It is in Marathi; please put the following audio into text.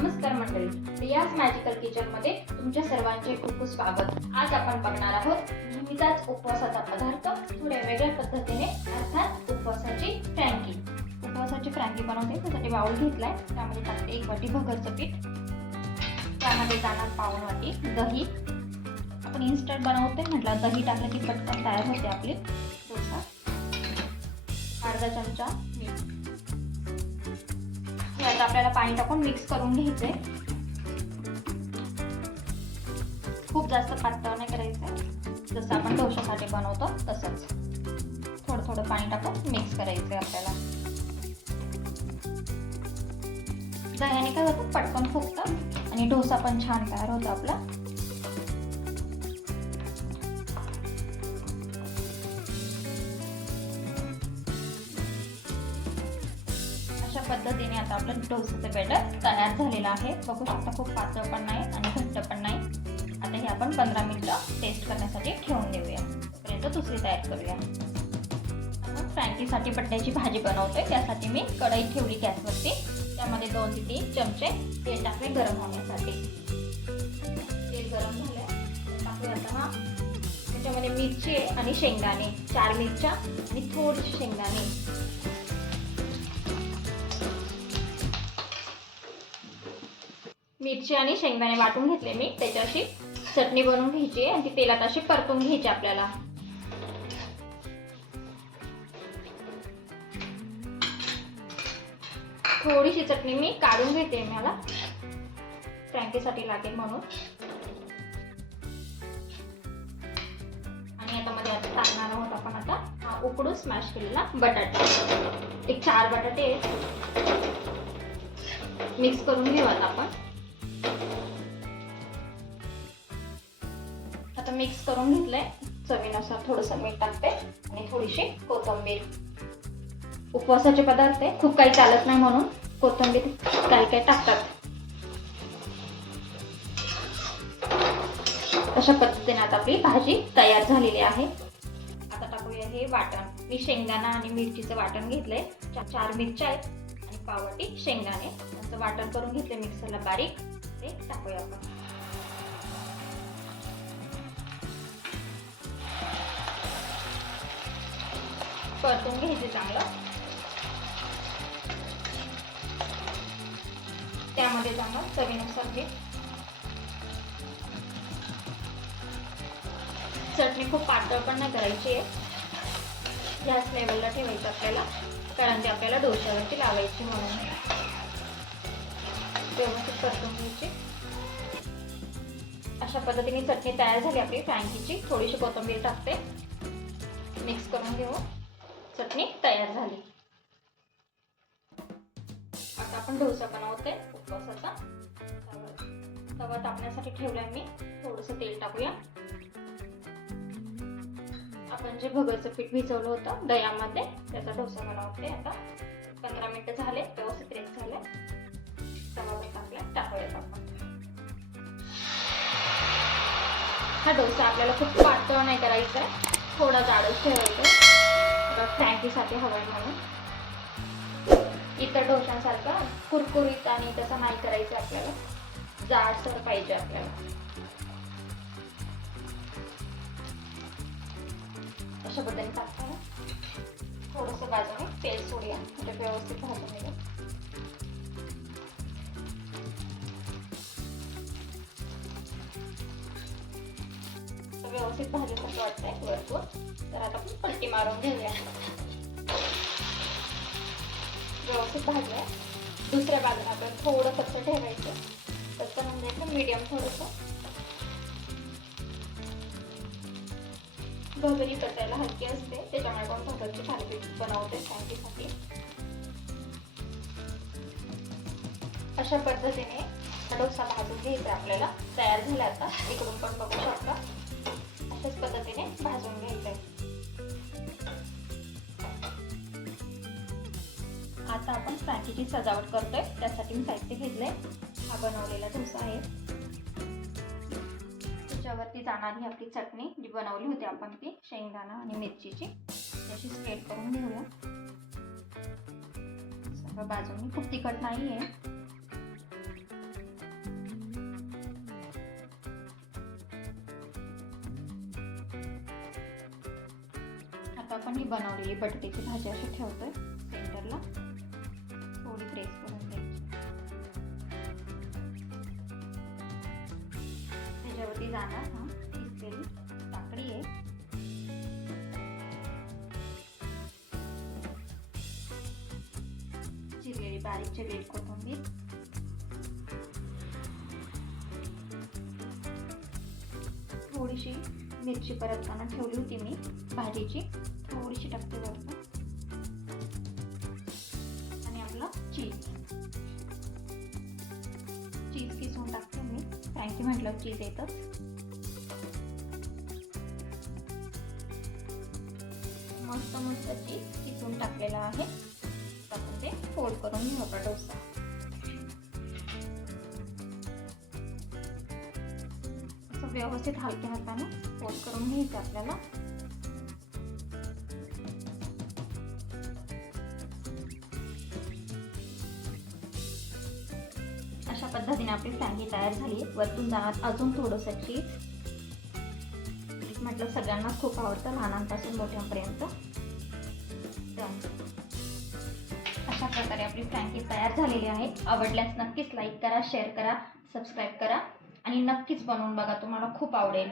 नमस्कार मंडळी. रियाज मॅजिकल किचनमध्ये तुमच्या सर्वांचे खूप खूप स्वागत. आज आपण बघणार आहोत नेहमीचाच उपवासाचा पदार्थ थोड्या वेगळ्या पद्धतीने अर्थात उपवासाची फ्रँकी. उपवासाची फ्रँकी बनवते त्यासाठी बाउल घेतलाय. त्यामध्ये टाकते एक वाटी भगरचं पीठ. त्यामध्ये जाणार पाऊन वाटी दही. आपण इन्स्टंट बनवते म्हटलं दही टाकलं की पटकन तयार होते आपली. डोसा. अर्धा चमचा मीठ. हे आता आपल्याला पाणी टाकून मिक्स करून घ्यायचंय. खूप जास्त पातळ नाही करायचंय जसं आपण डोशासाठी बनवतो तसंच. थोडं थोडं पाणी टाकून मिक्स करायचंय आपल्याला. दह्याने काय होतं? पटकन फुगतं आणि डोसा पण छान तयार होतो आपला. अशा पद्धतीने आता आपलं डोसाचं बॅटर तयार झालेलं आहे. बघू शकता खूप पातळ पण नाही आणि घट्ट पण नाही. आता हे आपण पंधरा मिनटं टेस्ट करण्यासाठी ठेवून देऊया. तोपर्यंत दुसरी तयार करूया. आपण फ्रँकीसाठी बटाट्याची भाजी बनवतोय. त्यासाठी मी कढई ठेवली गॅसवरती. त्यामध्ये दोन ते तीन चमचे तेल टाकले गरम होण्यासाठी. तेल गरम झालं टाकूया आता हा. त्याच्यामध्ये मिरची आणि शेंगदाणे. चार मिरच्या आणि थोडीशी शेंगदाणे. मिरची आणि शेंगदाणे वाटून घेतले मी. त्याच्याशी चटणी बनवून घ्यायची आणि ती तेलात अशी परतून घ्यायची आपल्याला. थोडीशी चटणी मी काढून घेते मला फ्रँकीसाठी लागेल म्हणून. आणि आता मध्ये आता टाकणार आहोत आपण आता हा उकडून स्मॅश केलेला बटाटा. एक चार बटाटे मिक्स करून घेऊ आता आपण. मिक्स करून घेतलंय. चवीनुसार थोडंसं मीठ टाकते आणि थोडीशी कोथिंबीर. उपवासाचे पदार्थ आहे. खूप काही चालत नाही म्हणून कोथिंबीर काही काही टाकतात. अशा पद्धतीने आता आपली भाजी तयार झालेली आहे. आता टाकूया हे वाटण. मी शेंगदाणा आणि मिरचीचं वाटण घेतलंय. चार मिरच्या आहेत आणि पावटी शेंगदाणे. असं वाटण करून घेतले मिक्सरला बारीक. ते टाकूया आपण. परतून घ्यायचे चांगलं. त्यामध्ये चांगलं चवीनुसार हे. चटणी खूप पातळ पण नाही करायची आहे. ह्याच लेवलला ठेवायचं आपल्याला कारण ते आपल्याला डोश्यावरती लावायची म्हणून. व्यवस्थित परतून घ्यायची. अशा पद्धतीने चटणी तयार झाली आपली फ्रँकीची थोडीशी कोथिंबीर टाकते. मिक्स करून घेऊ. चटणी तयार झाली. आता आपण डोसा बनवते उपवासाचा. तवा- तापण्यासाठी ठेवलाय मी. थोडस तेल टाकूया. आपण जे भगरचं पीठ भिजवलं होतं दह्यामध्ये त्याचा डोसा बनवते आता. पंधरा मिनिटं झाले व्यवस्थित रेस झाले. तवावर टाकला टाकूयात आपण. हा डोसा आपल्याला खूप पातळ नाही करायचा आहे. थोडा जाडच ठेवायचा साठी हवं आहे म्हणून. इतर डोशांसारखं कुरकुरीत आणि तसं नाही करायचं आपल्याला. जाडसर पाहिजे आपल्याला. अशा पद्धतीने टाकताना थोडंसं बाजूने तेल सोडूया म्हणजे व्यवस्थित भाजून येईल तर व्यवस्थित भाजून वाटतंय वरतून. तर आता आपण पट्टी मारून घेऊया. व्यवस्थित भाजूया. दुसऱ्या बाजूला आपण थोडं तसं ठेवायचं. कच्चं म्हणजे मीडियम थोडंसं. भगरी पचायला हलकी असते. त्याच्यामुळे पण भगरची थालीपीठ बनवते फ्रँकीसाठी अशा पद्धतीने डोसा भाजून घ्यायचा आपल्याला. तयार झाला आता. इकडून पण बघू शकता. अशाच पद्धतीने भाजून घ्यायचं आहे. छानच फ्रांचीची सजावट करतोय. त्यासाठी मी साहित्य घेतलं आहे हा बनवलेला डोसा आहे. त्याच्यावरती जाणारी आपली चटणी. जी बनवली होती आपण ती शेंगदाणा आणि मिरचीची. त्याची स्प्रेड करून घेऊया. सर्व बाजूनी खूप तिखट नाही आहे आता आपण ही बनवलेली बटाट्याची भाजी अशी ठेवतोय. सेंटरला बारीक चिरलेली कोथिंबीर. थोडीशी मिरची परतताना ठेवली होती मी भाजीची. थोडीशी टाकते वरती आणि आपला चीज चीज किसून टाकते मी. फ्रँकी म्हटलं चीज येतच मस्त मस्त चीज किसून टाकलेला आहे. फोल्ड करून घेऊ आपला डोसा. असं व्यवस्थित हलक्या हाताने फोल्ड करून घ्यायचं आपल्याला. अशा पद्धतीने आपली फ्रँकी तयार झाली. वरतून जाणार अजून थोडंसं चीज म्हटलं सगळ्यांना खूप आवडतं लहानांपासून मोठ्यांपर्यंत. Done. अशा प्रकारे आपली फ्रँकी तयार झालेली आहे. आवडल्यास नक्कीच लाईक करा शेअर करा सबस्क्राईब करा. आणि नक्कीच बनवून बघा तुम्हाला खूप आवडेल.